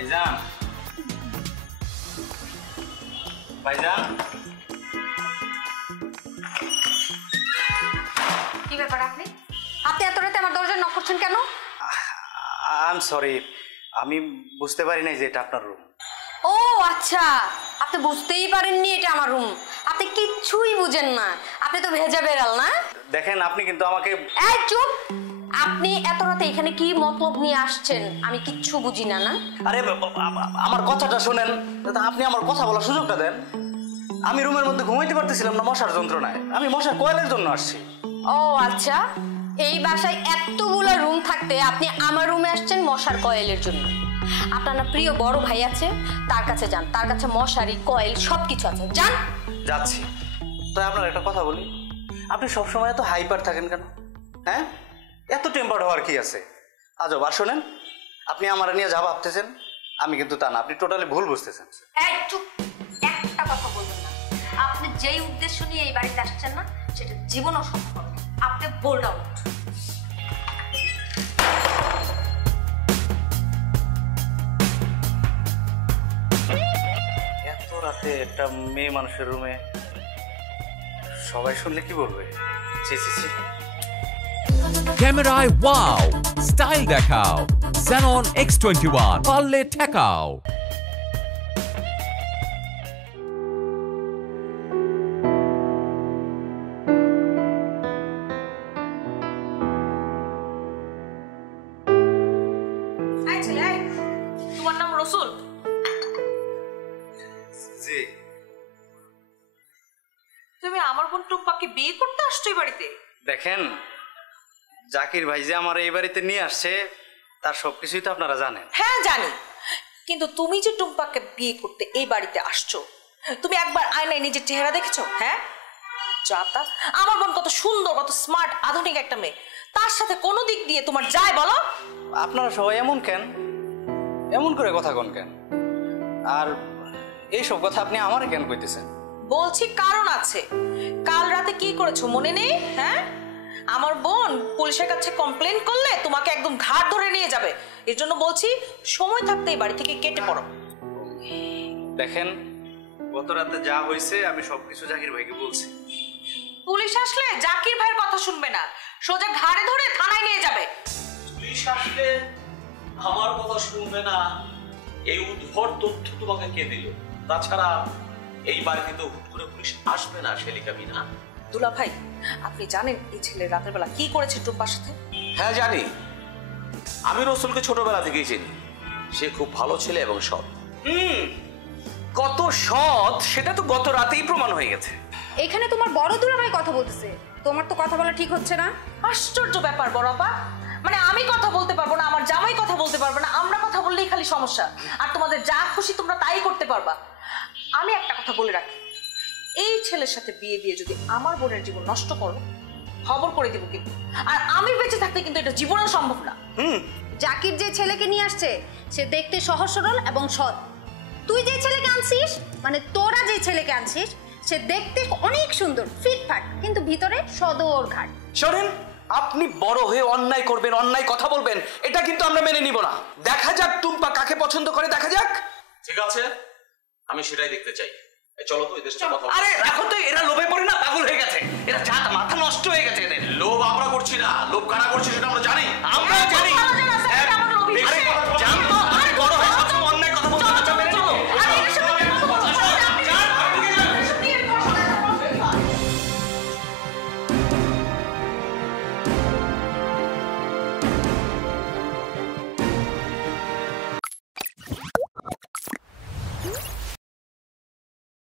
ভাইজান ভাইজান কি ব্যাপার আপনি আপনি এত রাতে আমার দরজা নক করছেন কেন? আই এম সরি, আমি বুঝতে পারি নাই যে এটা আপনার রুম। ও আচ্ছা, আপনি বুঝতেই পারেননি এটা আমার রুম। আপনি কিচ্ছুই বুঝেন না, আপনি তো ভেজা বেড়াল না। দেখেন আপনি কিন্তু আমাকে এই চুপ! আপনি এত রাতে এখানে কি মতলব নিয়ে আসছেন আমি কিচ্ছু বুঝি না। না আরে আমার কথাটা শুনেন, আপনি আমার কথা বলার সুযোগটা দেন। আমি রুমের মধ্যে ঘুমাইতে পারতেছিলাম না মশার যন্ত্রণায়, আমি মশার কয়েলের জন্য আসছি। ও আচ্ছা, এই বাসায় এতগুলো রুম থাকতে আপনি আমার রুমে আসছেন মশার কয়েলের জন্য। আপনার না প্রিয় বড় ভাই আছে, তার কাছে যান, তার কাছে মশারি কয়েল সবকিছু আছে, যান। যাচ্ছি। তাই আপনার একটা কথা বলি, আপনি সবসময় এত হাইপার থাকেন কেন? হ্যাঁ, এত টেম্পার্ড হওয়ার কি আছে? আজব। আর শোনেন, আপনি আমার নিয়ে যা ভাবতেছেন আমি কিন্তু তা না, আপনি টোটালি ভুল বুঝতেছেন। এই চুপ! একটা কথা বলবেন না। আপনি যেই উদ্দেশ্য নিয়ে এই বাড়িতে আসছেন না সেটা জীবনও সম্ভব হবে। আপনি বোল্ড আউট। এত রাতে একটা মেয়ে মানুষের রুমে সবাই শুনলে কি বলবে? ছি ছি ছি। ক্যামেরায় ওয়াও, স্টাইল দেখাও। Xenon X21 পারলে ঠেকাও। তোমার নাম রসুল? জি। তুমি আমার বোন টুম্পাকে বিয়ে করতে আসছো এই বাড়িতে? দেখেন, জাকির ভাই যে আমার এই বাড়িতে নিয়ে আসছে তার সবকিছুই তো আপনারা জানেন। হ্যাঁ জানি, কিন্তু তুমি যে টুম্পাকে বিয়ে করতে এই বাড়িতে আসছো, তুমি একবার আয়নায় নিজের চেহারা দেখেছো? হ্যাঁ, যাতা আমার বোন কত সুন্দর, কত স্মার্ট, আধুনিক একটা মেয়ে, তার সাথে কোনো দিক দিয়ে তোমার যায় বলো? আপনারা সবাই এমন কেন, এমন করে কথা কোন কেন? আর এইসব কথা আপনি আমারে কেন কইতেছেন? বলছি কারণ আছে। কাল রাতে কি করেছো মনে নেই? হ্যাঁ, আমার বোন পুলিশের কাছে কমপ্লেন করলে তোমাকে একদম ঘাট ধরে নিয়ে যাবে। এর জন্য বলছি সময় থাকতে এই বাড়ি থেকে কেটে পড়ো। দেখেন, গত রাতে যা হয়েছে আমি সবকিছু জাকির ভাইকে বলছি। পুলিশ আসলে জাকির ভাইয়ের কথা শুনবে না, সোজা ঘাড়ে ধরে থানায় নিয়ে যাবে। পুলিশ আসলে আমার কথা শুনবে না, এই উদ্ভট তথ্য তোমাকে কে দিল? তাছাড়া এই বাড়িতে তো হুট করে পুলিশ আসবে না শেলিকা মিনা। দুলা ভাই, আপনি জানেন এই ছেলে রাতের বেলা কি করেছে টুম্পার সাথে? হ্যাঁ জানি, আমি রসুলকে ছোটবেলা থেকেই চিনি। সে খুব ভালো ছেলে এবং সৎ। কত সৎ সেটা তো গত রাতেই প্রমাণ হয়ে গেছে। এখানে তোমার বড় দুলাভাই কথা বলতেছে, তোমার তো কথা বলা ঠিক হচ্ছে না। আশ্চর্য ব্যাপার বড়পা, মানে আমি কথা বলতে পারবো না, আমার জামাই কথা বলতে পারবে না, আমরা কথা বললেই খালি সমস্যা, আর তোমাদের যা খুশি তোমরা তাই করতে পারবা। আমি একটা কথা বলে রাখি, এই ছেলের সাথে বিয়ে দিয়ে যদি আমার বোনের জীবন নষ্ট করো, খবর করে দিব কিন্তু। আর আমি বেঁচে থাকতে কিন্তু এটা জীবনেও সম্ভব না। জাকির যে ছেলেকে নিয়ে আসছে সে দেখতে সহজ সরল এবং সৎ। তুই যে ছেলেকে আনছিস, মানে তোরা যে ছেলেকে আনছিস, সে দেখতে অনেক সুন্দর ফিটফাট, কিন্তু ভিতরে সদর ঘাট। শোনেন, আপনি বড় হয়ে অন্যায় করবেন, অন্যায় কথা বলবেন, এটা কিন্তু আমরা মেনে নিব না। দেখা যাক টুম্পা কাকে পছন্দ করে, দেখা যাক। ঠিক আছে, আমি সেটাই দেখতে চাই। চলো তো এদের সাথে কথা বলি। আরে রাখো তো, এরা লোভে পড়ে না পাগল হয়ে গেছে, এরা মাথা নষ্ট হয়ে গেছে।